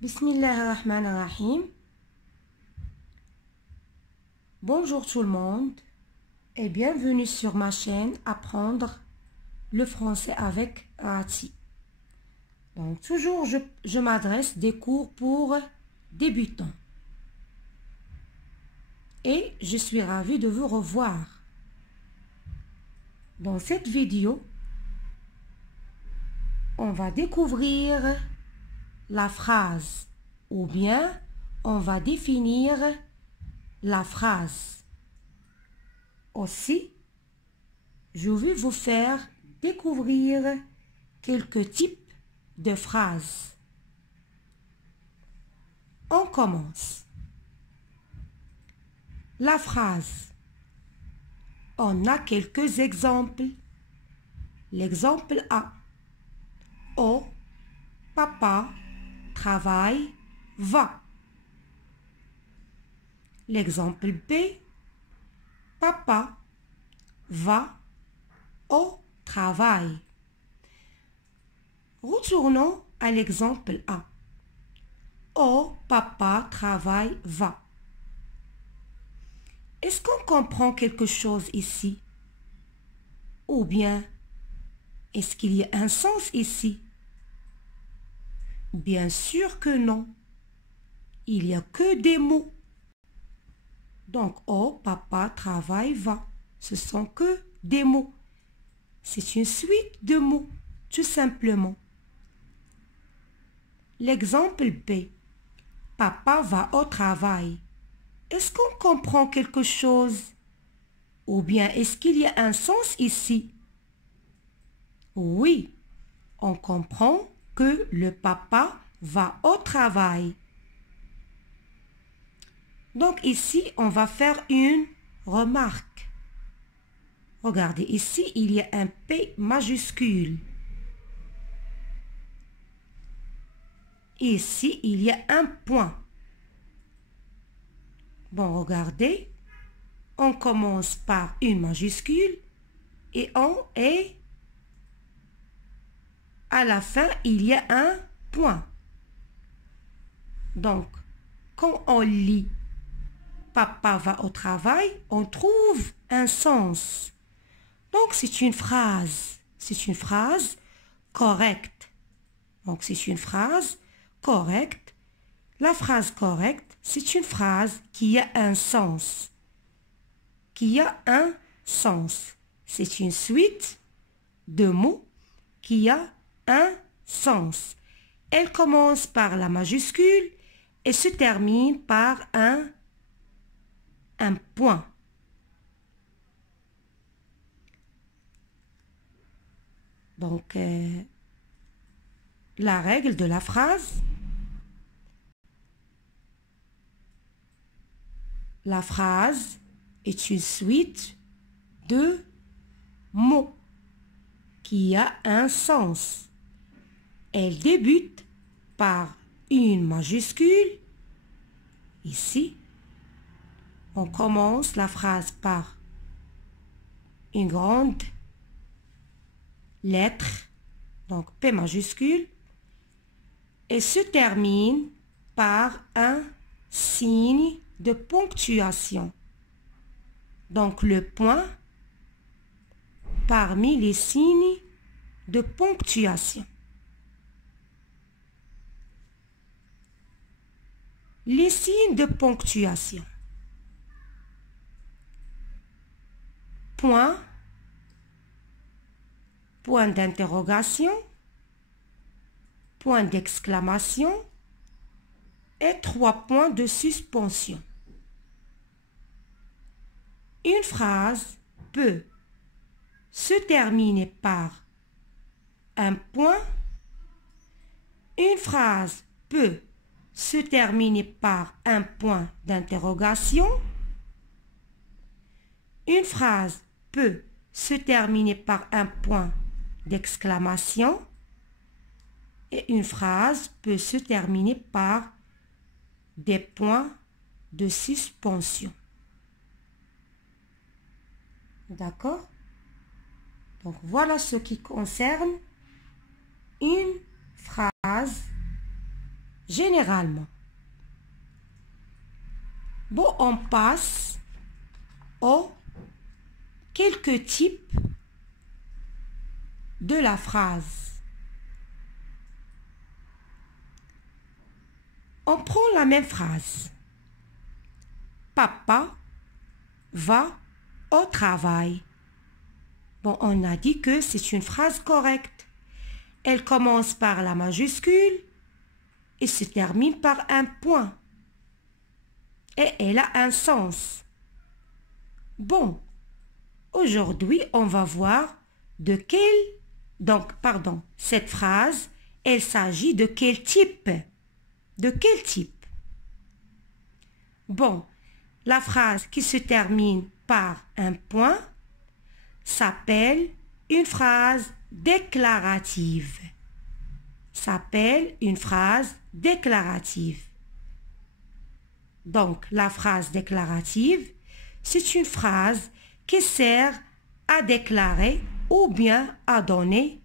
Bismillahirrahmanirrahim. Bonjour tout le monde et bienvenue sur ma chaîne Apprendre le français avec Rati. Donc toujours je m'adresse des cours pour débutants. Et je suis ravie de vous revoir. Dans cette vidéo, on va découvrir la phrase ou bien on va définir la phrase. Aussi, je vais vous faire découvrir quelques types de phrases. On commence. La phrase. On a quelques exemples. L'exemple A. Oh, papa travaille, va. L'exemple B. Papa va au travail. Retournons à l'exemple A. Oh, papa travaille, va. Est-ce qu'on comprend quelque chose ici? Ou bien, est-ce qu'il y a un sens ici? Bien sûr que non. Il n'y a que des mots. Donc, oh, papa travaille, va. Ce sont que des mots. C'est une suite de mots, tout simplement. L'exemple B. Papa va au travail. Est-ce qu'on comprend quelque chose? Ou bien est-ce qu'il y a un sens ici? Oui, on comprend que le papa va au travail. Donc ici, on va faire une remarque. Regardez, ici, il y a un P majuscule. Ici, il y a un point. Bon, regardez, on commence par une majuscule et à la fin, il y a un point. Donc, quand on lit « Papa va au travail », on trouve un sens. Donc, c'est une phrase. C'est une phrase correcte. Donc, c'est une phrase correcte. La phrase correcte, c'est une phrase qui a un sens. Qui a un sens. C'est une suite de mots qui a un sens. Elle commence par la majuscule et se termine par un point. Donc, la règle de la phrase. La phrase est une suite de mots qui a un sens. Elle débute par une majuscule. Ici, on commence la phrase par une grande lettre, donc P majuscule, et se termine par un signe de ponctuation. Donc le point parmi les signes de ponctuation. Les signes de ponctuation. Point, point d'interrogation, point d'exclamation et 3 points de suspension. Une phrase peut se terminer par un point. Une phrase peut se terminer par un point d'interrogation. Une phrase peut se terminer par un point d'exclamation. Et une phrase peut se terminer par des points de suspension. D'accord? Donc voilà ce qui concerne une phrase. généralement. Bon, on passe aux quelques types de la phrase. On prend la même phrase. Papa va au travail. Bon, on a dit que c'est une phrase correcte. Elle commence par la majuscule et se termine par un point. Et elle a un sens. Bon, aujourd'hui, on va voir de quel... Donc, pardon, cette phrase, elle s'agit de quel type? De quel type? Bon, la phrase qui se termine par un point s'appelle une phrase déclarative. S'appelle une phrase déclarative. Donc, la phrase déclarative, c'est une phrase qui sert à déclarer ou bien à donner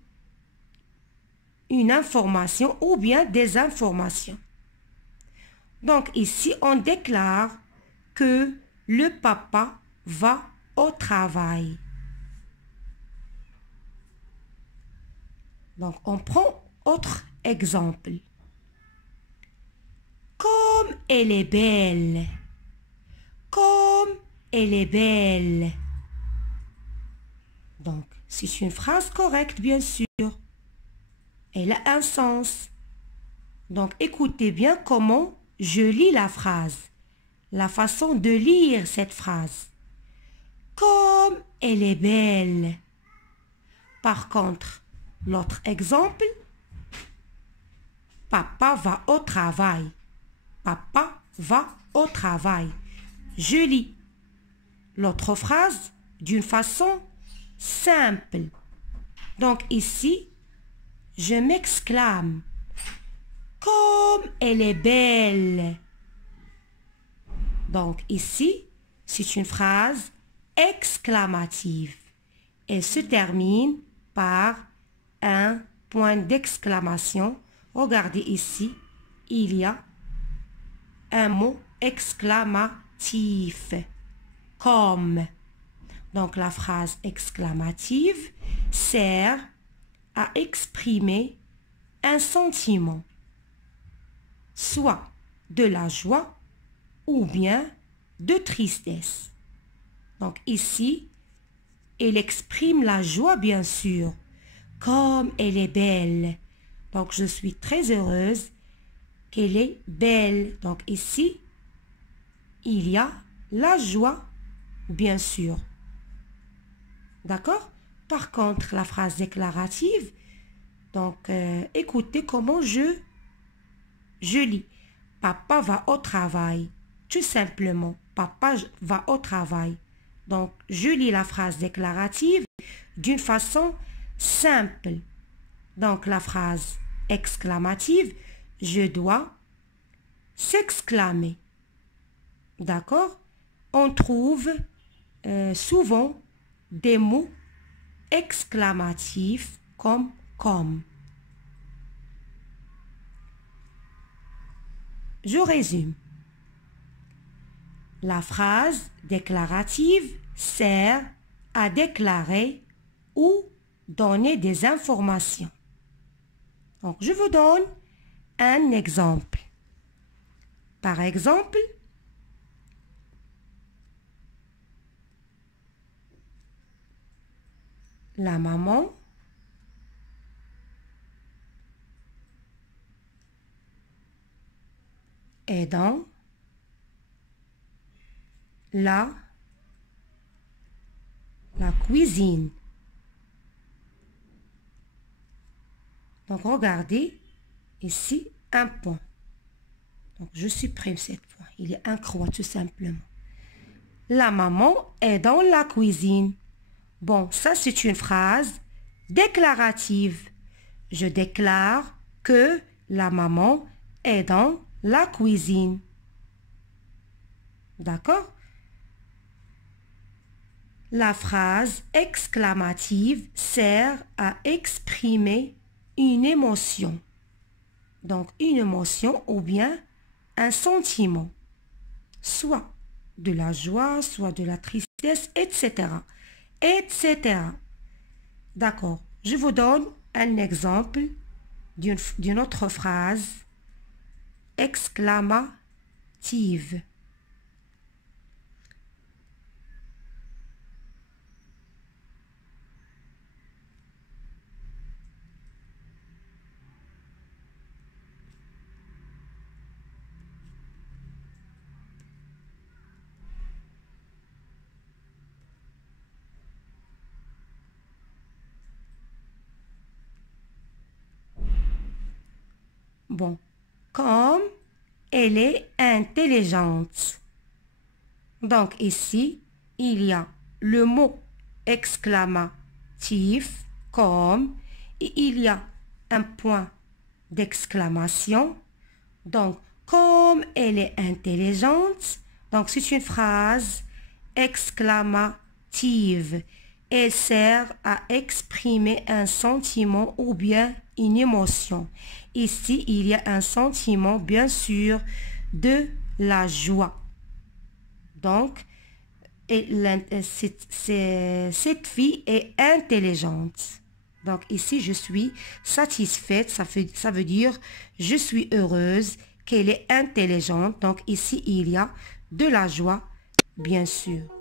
une information ou bien des informations. Donc, ici, on déclare que le papa va au travail. Donc, on prend autre exemple. Comme elle est belle. Comme elle est belle. Donc, c'est une phrase correcte, bien sûr. Elle a un sens. Donc, écoutez bien comment je lis la phrase. La façon de lire cette phrase. Comme elle est belle. Par contre, l'autre exemple, papa va au travail. Papa va au travail. Je lis l'autre phrase d'une façon simple. Donc ici, je m'exclame. Comme elle est belle. Donc ici, c'est une phrase exclamative. Elle se termine par un point d'exclamation. Regardez ici, il y a un mot exclamatif. Comme. Donc la phrase exclamative sert à exprimer un sentiment, soit de la joie ou bien de tristesse. Donc ici, elle exprime la joie, bien sûr. Comme elle est belle. Donc je suis très heureuse qu'elle est belle. Donc ici, il y a la joie, bien sûr. D'accord? Par contre, la phrase déclarative, donc écoutez comment je lis. Papa va au travail. Tout simplement, papa va au travail. Donc, je lis la phrase déclarative d'une façon simple. Donc, la phrase exclamative, je dois s'exclamer. D'accord? On trouve souvent des mots exclamatifs comme comme. Je résume. La phrase déclarative sert à déclarer ou donner des informations. Donc, je vous donne un exemple. Par exemple, la maman est dans la cuisine. Donc, regardez ici un point. Donc, je supprime cette point. Il y a un croix tout simplement. La maman est dans la cuisine. Bon, ça c'est une phrase déclarative. Je déclare que la maman est dans la cuisine. D'accord? La phrase exclamative sert à exprimer une émotion. Donc, une émotion ou bien un sentiment. Soit de la joie, soit de la tristesse, etc. etc. D'accord. Je vous donne un exemple d'une autre phrase exclamative. Bon, comme elle est intelligente. Donc ici, il y a le mot exclamatif comme et il y a un point d'exclamation. Donc, comme elle est intelligente, donc c'est une phrase exclamative. Elle sert à exprimer un sentiment ou bien une émotion. Ici, il y a un sentiment, bien sûr, de la joie. Donc, cette fille est intelligente. Donc ici, je suis satisfaite, ça veut dire je suis heureuse qu'elle est intelligente. Donc ici, il y a de la joie, bien sûr.